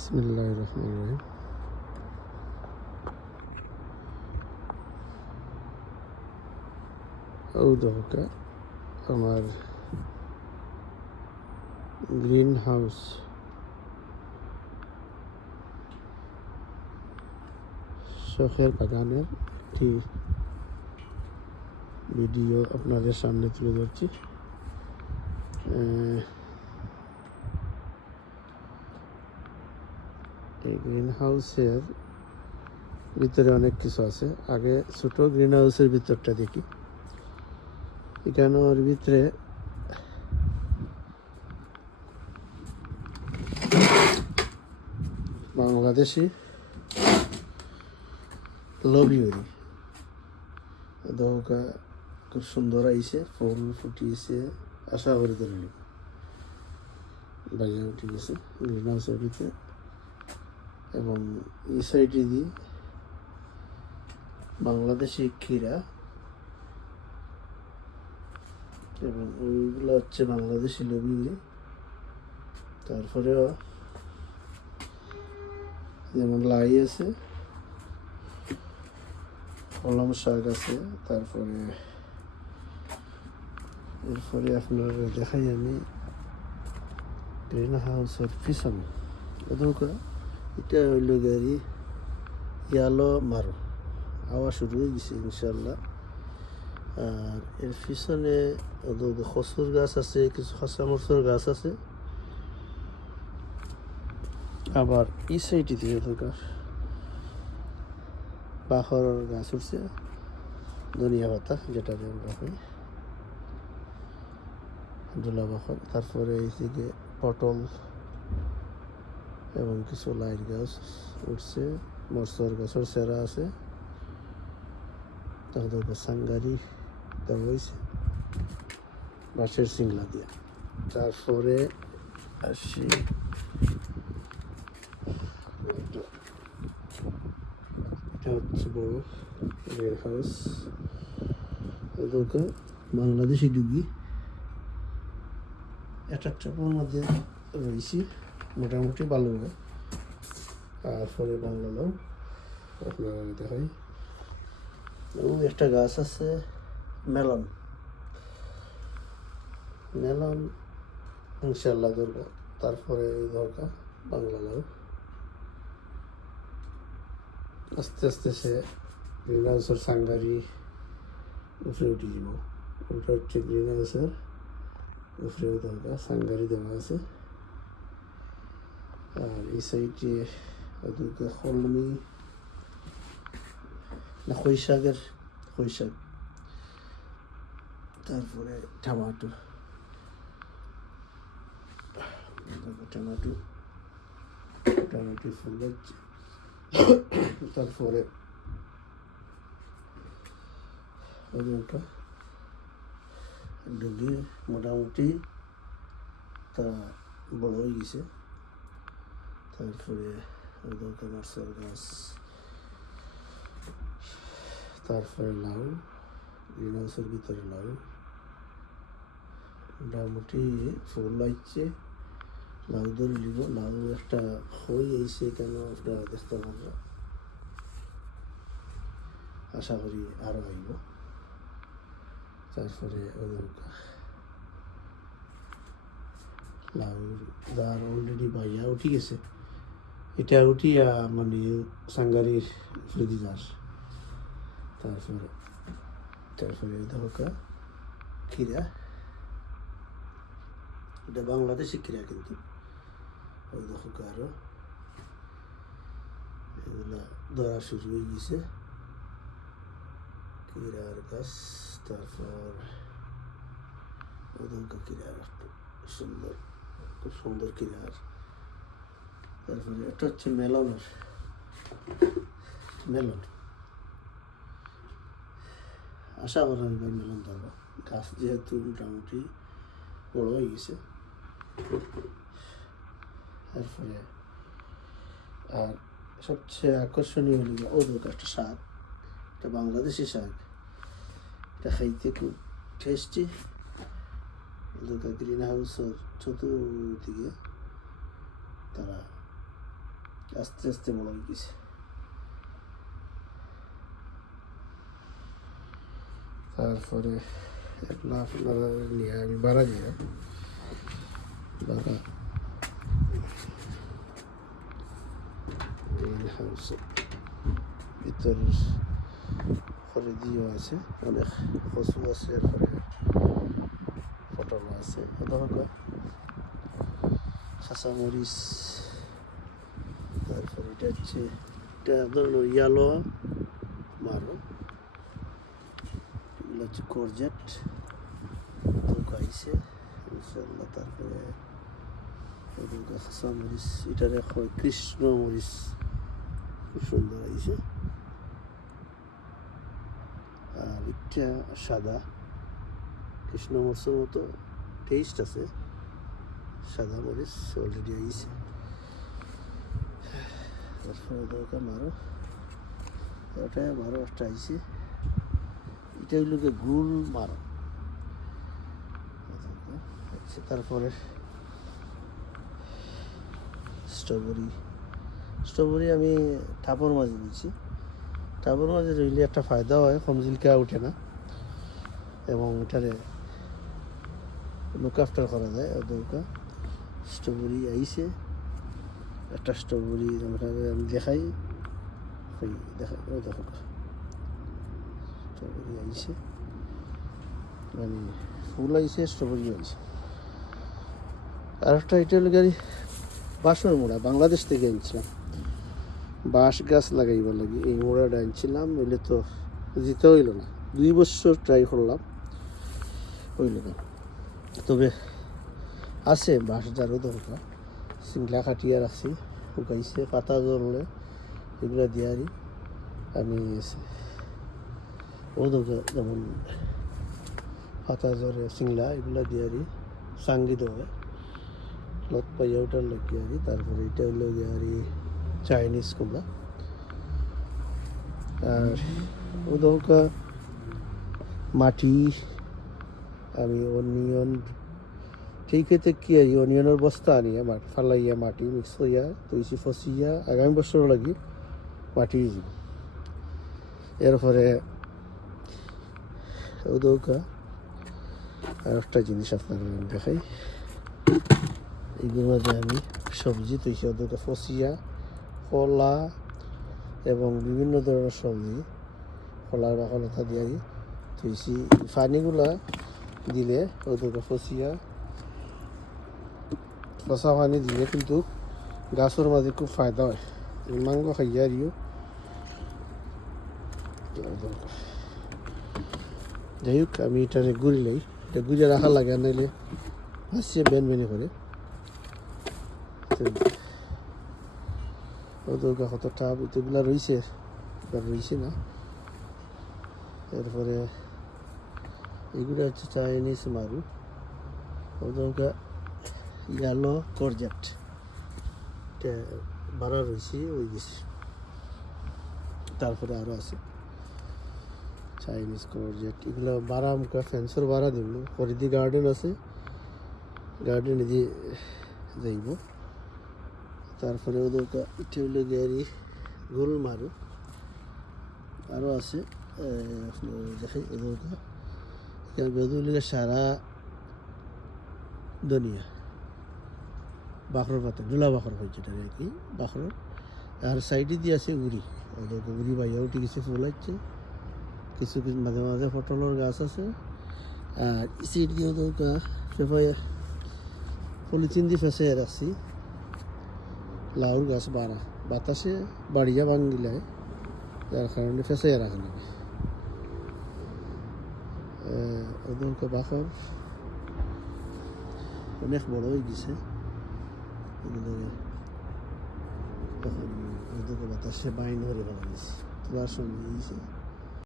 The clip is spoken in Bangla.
বিসমিল্লাহ রহমান রহিম ঔদহকা আমার গ্রিন হাউস শখের বাগানের একটি ভিডিও আপনাদের সামনে তুলে ধরছি। এই গ্রিন হাউসের ভিতরে অনেক কিছু আছে। আগে ছোট গ্রিন হাউসের ভিতরটা দেখি। এখানে ওর ভিতরে বাংলাদেশি লবিউরি। দৌকা খুব সুন্দর আইছে, ফুল ফুটিয়েছে, আশা করি ধরল। বাইরে উঠে গেছে গ্রিন হাউসের ভিতরে। এবং এই সাইডে দিয়ে বাংলাদেশি ক্ষীরা এবং ওইগুলো হচ্ছে বাংলাদেশি লবিগুলি। তারপরেও যেমন লাই আছে, কলম শাক আছে, তারপরে এরপরে আপনার দেখাই আমি গ্রিন হাউসের পিছনে। ওদেরকে এটা হইল গাড়ি ইয়ালো মারো আওয়া শুরু হয়ে গেছে ইনশাল্লাহ আর এর পিছনে খসুর গাছ আছে কিছু খাসা মরসুর গাছ আছে আবার এই সাইডে দিয়ে ওদের বাখর গাছ উঠছে ধনিয়া পাতা যেটা আমরা হই দোলা বাখর তারপরে এই দিকে পটল এবং কিছু লাইট গাছ উঠছে মরসর গাছের সেরা আছে। তাদের সাঙ্গারি দেওয়া হয়েছে। বাঁশের সিংলা দিয়া। তারপরে আসি। এটা বড় হাউস বাংলাদেশি ডুগি একটা চাপের মধ্যে রয়েছি। মোটামুটি ভালো হয় তারপরে বাংলালো আপনারা দেখাই। এবং একটা গাছ আছে, মেলন। মেলন ইনশাল্লাহ দরকার তারপরে এই দরকার বাংলা লাউ আস্তে আস্তে সে গ্রিন হাউসের সাংগারি উপরে উঠে যাব। ওটা হচ্ছে গ্রিন হাউসের উপরেও দরকার সাংগারি দেওয়া আছে। আর এই সাইডে ওদিকে কলমি না খই শাকের তারপরে টমাটো টমাটো টমাটো ফুল হচ্ছে তারপরে ডুবি মোটামুটি তা বড় হয়ে গেছে তারপরে ওদেরকে মাছের গাছ। তারপরে লাউ গ্রিন হাউসের ভিতরে লাউ। মোটামুটি ফুল লাগছে। লাউ ধরে নিব। লাউ একটা হয়ে আইছে কেন একটা দেখতে পারব আশা করি আরও আইব তারপরে লাউ দার অলরেডি বাইয়া উঠি গেছে। এটা উঠিয়া মানে সাঙ্গারির ফ্রিজি যাস তারপরে তারপরে ধরকা খিরা এটা বাংলাদেশি খিরা কিন্তু। ওই দেখো আরও। এগুলা ধরা শুরু হয়ে গেছে। কিরার গাছ তারপর ওদেরকে কিরার একটু সুন্দর, খুব সুন্দর কিরার তারপরে এটা হচ্ছে মেলনের, মেলন। আশা করা এবার মেলন ধরবো। গাছ যেহেতু মোটামুটি বড় হয়ে গেছে। তারপরে আর সবচেয়ে আকর্ষণীয় হলো ওদের একটা শাক, এটা বাংলাদেশি শাক। এটা খাইতে খুব টেস্টি ওদের গ্রিন হাউসের চতুর্দিকে তারা আস্তে আস্তে হয়ে গেছে তারপরে এগুলো আপনারা নিয়ে আমি বাড়া যাই বাড়া। ভিতর করে দিয়েও আছে, অনেক কচু আছে এরপরে পটল আছে কাঁচামরিচ তারপরে এটা হচ্ছে এটা ধরুন ইয়ালো মারো এগুলো হচ্ছে করজেট আইসে ইনশাল্লাহ তারপরে কাঁচামরিচ এটারে হয় কৃষ্ণ মরিচ। খুব সুন্দর আইসে আর এটা সাদা। কৃষ্ণ মরিচের মতো টেস্ট আছে। সাদা মরিচ অলরেডি তারপরে দরকার মারো। ওটা মারো একটা আইসে এটা হইল গিয়ে গুল মারো। আচ্ছা, তারপরে স্ট্রবেরি। স্ট্রবেরি আমি টাপর মাঝে দিচ্ছি টাপর মাঝে রইলে একটা ফায়দা হয় কমজিলকা উঠে না। এবং এটারে লুক আফটার করা যায় ওদেরকে স্ট্রবেরি আইসে একটা স্ট্রবেরি দেখাই। ওই দেখা ও দেখো। স্ট্রবেরি আইসে মানে ফুল আইসে স্ট্রবেরি আইসে আর একটা এটা গাড়ি বাঁশের মোড়া, বাংলাদেশ থেকে আনছিলাম। বাঁশ গাছ লাগাইবার লাগে, এই মোড়াটা আনছিলাম, নইলে তো দিতে হইল না। দুই বছর ট্রাই করলাম, হইল না। তবে আছে বাঁশ, যারও দরকার। সিংলা কাটিয়া রাখছি শুকাইছে, পাতা জ্বললে এগুলো দিয়ারি আমি ও যেমন পাতা জ্বরে সিংলা এগুলা দিয়ারি সাঙ্গি দেওয়া লত পাইয়া ওটার লাগে আরি তারপরে এটা হলো গিয়ে আরি চাইনিজ কুমড়া আর ওদৌকা মাটি, আমি অনিয়ন ঠিক হইতে কি আর অনিয়নের বস্তা আনিয়া মাটি ফালাইয়া মাটি মিক্স হইয়া তৈছি ফসিয়া, আগামী বছর লাগি মাটি যাব এরপরে আর একটা জিনিস আমি দেখাই। এগুলোর মাঝে আমি সবজি তৈছি ওদেরকে ফসিয়া, কলা এবং বিভিন্ন ধরনের সবজি কলার বাকলতা দিয়ে তৈছি পানিগুলা দিলে ওদেরকে ফসিয়া ফসা পানি দিলে কিন্তু গাছের মাঝে খুব ফায়দা হয়। মাংস খাইয়া দিও যাই হোক, আমি এটারে গুড়ি লাই এটা গুড়ে রাখা লাগে, নাইলে হাসিয়ে বেন বেনে করে ওদের কত টাপ এগুলা রয়েছে রয়েছে না। এরপরে এগুলো হচ্ছে চাইনিজ মারু ওদের ইয়ালো করজেট বাড়া রয়েছে, ওই গেছে তারপরে আরও আছে। চাইনিজ করজেট এগুলো বাড়া আমাকে ফ্যান্সর বাড়া দিল হরিদি গার্ডেন আছে। গার্ডেনে দিয়ে যাইব। তারপরে ওদের হইল গিয়ারি গোল মারু। আরও আছে দেখাই ওদের বেদুলিকে সারা দুনিয়া। বাখর পাতা ডোলা বাখর হয়েছে এটা আর কি বাখর আর সাইডে দিয়ে আছে উড়ি উড়ি বাইয়া উঠে কিছু ফুল হচ্ছে কিছু কিছু মাঝে মাঝে পটলের গাছ আছে। আর সিট দিয়ে ফেফাই পলিথিন দিয়ে ফেসে রাখছি। লাউর গাছ বাড়া, বাতাসে বাড়িয়া ভাঙ্গিলায় যার কারণে ফেসে রাখে না। ওদেরকে বাখর অনেক বড় হয়ে গেছে। なのでねだからもうどこまた芝居のればなんです。トラッシュもいいし